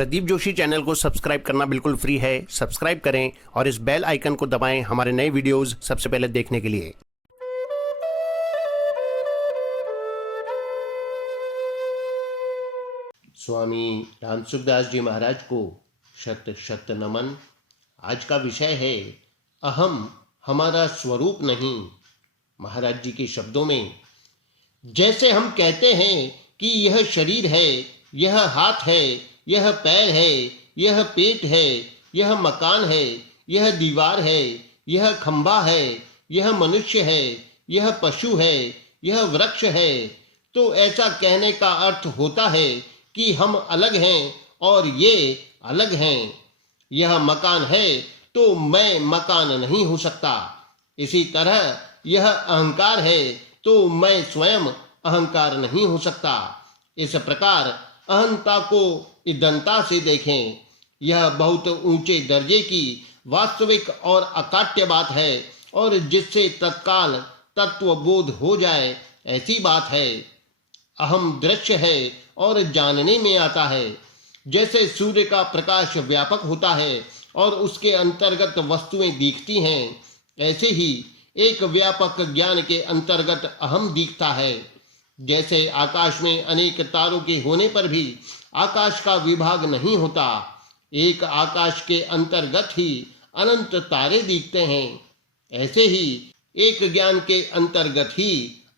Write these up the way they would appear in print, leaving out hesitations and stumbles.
Pradeep Joshi channel को subscribe करना बिल्कुल फ्री है। सब्सक्राइब करें और इस बेल आइकन को दबाएं हमारे नए वीडियोस सबसे पहले देखने के लिए। स्वामी रामसुखदास जी महाराज को शत शत नमन। आज का विषय है अहम हमारा स्वरूप नहीं। महाराज जी के शब्दों में, जैसे हम कहते हैं कि यह शरीर है, यह हाथ है, यह पैर है, यह पेट है, यह मकान है, यह दीवार है, यह खंभा है, यह मनुष्य है, यह पशु है, यह वृक्ष है, तो ऐसा कहने का अर्थ होता है कि हम अलग हैं और ये अलग हैं। यह मकान है तो मैं मकान नहीं हो सकता। इसी तरह यह अहंकार है तो मैं स्वयं अहंकार नहीं हो सकता। इस प्रकार अहंता को इदंता से देखें। यह बहुत ऊंचे दर्जे की वास्तविक और अकाट्य बात है और जिससे तत्काल तत्वबोध हो जाए ऐसी बात है। अहम दृश्य है और जानने में आता है। जैसे सूर्य का प्रकाश व्यापक होता है और उसके अंतर्गत वस्तुएं दिखती हैं, ऐसे ही एक व्यापक ज्ञान के अंतर्गत अहम दिखता है। जैसे आकाश में अनेक तारों के होने पर भी आकाश का विभाग नहीं होता, एक आकाश के अंतर्गत ही अनंत तारे दिखते हैं, ऐसे ही एक ज्ञान के अंतर्गत ही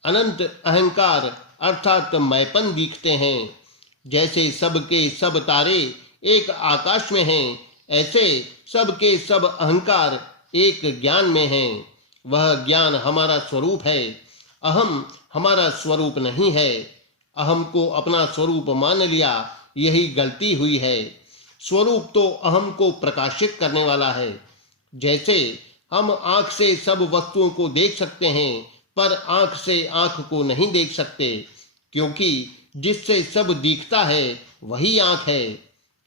अनंत अहंकार अर्थात मैपन दिखते हैं। जैसे सब के सब तारे एक आकाश में हैं, ऐसे सब के सब अहंकार एक ज्ञान में हैं। वह ज्ञान हमारा स्वरूप है, अहम हमारा स्वरूप नहीं है। अहम को अपना स्वरूप मान लिया, यही गलती हुई है। स्वरूप तो अहम को प्रकाशित करने वाला है। जैसे हम आंख से सब वस्तुओं को देख सकते हैं पर आंख से आंख को नहीं देख सकते, क्योंकि जिससे सब दिखता है वही आंख है।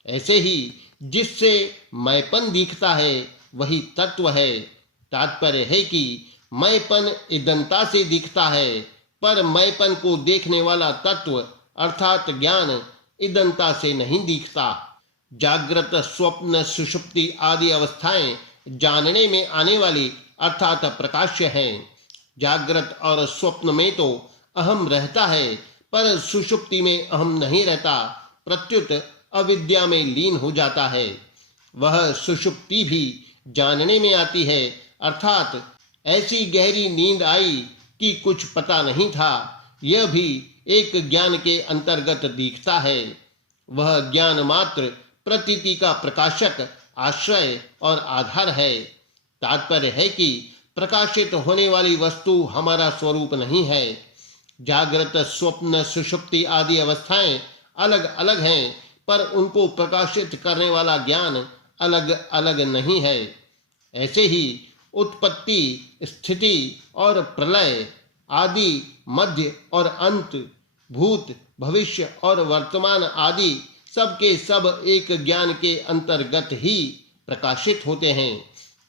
ऐसे ही जिससे मैपन दिखता है वही तत्व है। तात्पर्य है कि मैपन इदंता से दिखता है, पर मैपन को देखने वाला तत्व अर्थात ज्ञान इदंता से नहीं दिखता। जागृत, स्वप्न, सुषुप्ति आदि अवस्थाएं जानने में आने वाली अर्थात प्रकाश्य हैं। जागृत और स्वप्न में तो अहम रहता है, पर सुषुप्ति में अहम नहीं रहता, प्रत्युत अविद्या में लीन हो जाता है। वह सुषुप्ति भी जानने में आती है, अर्थात ऐसी गहरी नींद आई कि कुछ पता नहीं था, यह भी एक ज्ञान के अंतर्गत दिखता है। वह ज्ञान मात्र प्रतीति का प्रकाशक, आश्रय और आधार है। तात्पर्य है कि प्रकाशित होने वाली वस्तु हमारा स्वरूप नहीं है। जागृत, स्वप्न, सुषुप्ति आदि अवस्थाएं अलग अलग हैं, पर उनको प्रकाशित करने वाला ज्ञान अलग अलग नहीं है। ऐसे ही उत्पत्ति, स्थिति और प्रलय आदि, मध्य और अंत, भूत, भविष्य और वर्तमान आदि सबके सब एक ज्ञान के अंतर्गत ही प्रकाशित होते हैं।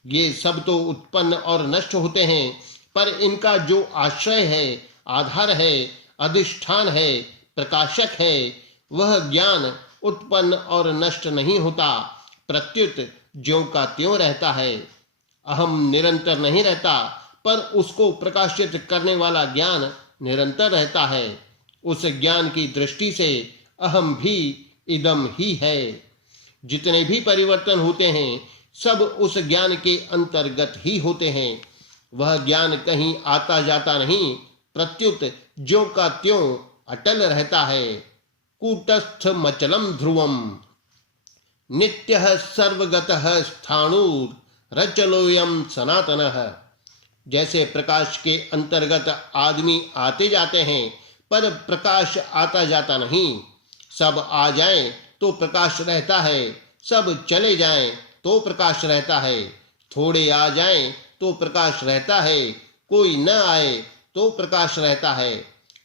ये सब तो उत्पन्न और नष्ट होते हैं, पर इनका जो आश्रय है, आधार है, अधिष्ठान है, प्रकाशक है, वह ज्ञान उत्पन्न और नष्ट नहीं होता, प्रत्युत ज्यों का त्यों रहता है। अहम निरंतर नहीं रहता, पर उसको प्रकाशित करने वाला ज्ञान निरंतर रहता है। उस ज्ञान की दृष्टि से अहम भी इदम ही है। जितने भी परिवर्तन होते हैं सब उस ज्ञान के अंतर्गत ही होते हैं। वह ज्ञान कहीं आता जाता नहीं, प्रत्युत ज्यों का त्यों अटल रहता है। कूटस्थ मचलम ध्रुवम नित्यः सर्वगतः स्थाणुर रचलोयम सनातनः। जैसे प्रकाश के अंतर्गत आदमी आते जाते हैं, पर प्रकाश आता जाता नहीं। सब आ जाएं तो प्रकाश रहता है, सब चले जाएं तो प्रकाश रहता है। थोड़े आ जाएं तो प्रकाश रहता है, कोई न आए तो प्रकाश रहता है।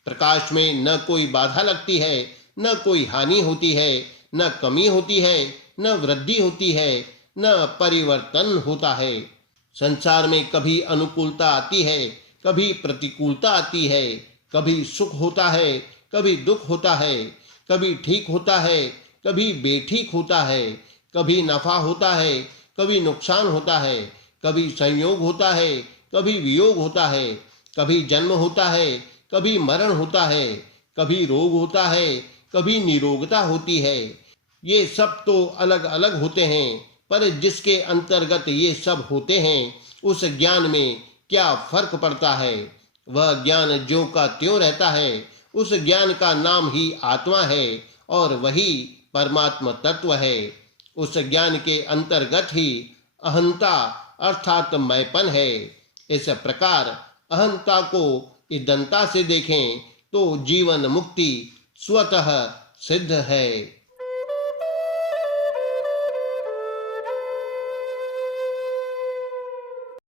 प्रकाश में न कोई बाधा लगती है, न कोई हानि होती है, न कमी होती है, न वृद्धि होती है, न परिवर्तन होता है। संसार में कभी अनुकूलता आती है, कभी प्रतिकूलता आती है, कभी सुख होता है, कभी दुख होता है, कभी ठीक होता है, कभी बेठीक होता है, कभी नफा होता है, कभी नुकसान होता है, कभी संयोग होता है, कभी वियोग होता है, कभी जन्म होता है, कभी मरण होता है, कभी रोग होता है, कभी निरोगता होती है। ये सब तो अलग अलग होते हैं, पर जिसके अंतर्गत ये सब होते हैं उस ज्ञान में क्या फर्क पड़ता है। वह ज्ञान ज्यों का त्यों रहता है। उस ज्ञान का नाम ही आत्मा है और वही परमात्मा तत्व है। उस ज्ञान के अंतर्गत ही अहंता अर्थात मैंपन है। इस प्रकार अहंता को इदंता से देखें तो जीवन मुक्ति स्वतः सिद्ध है।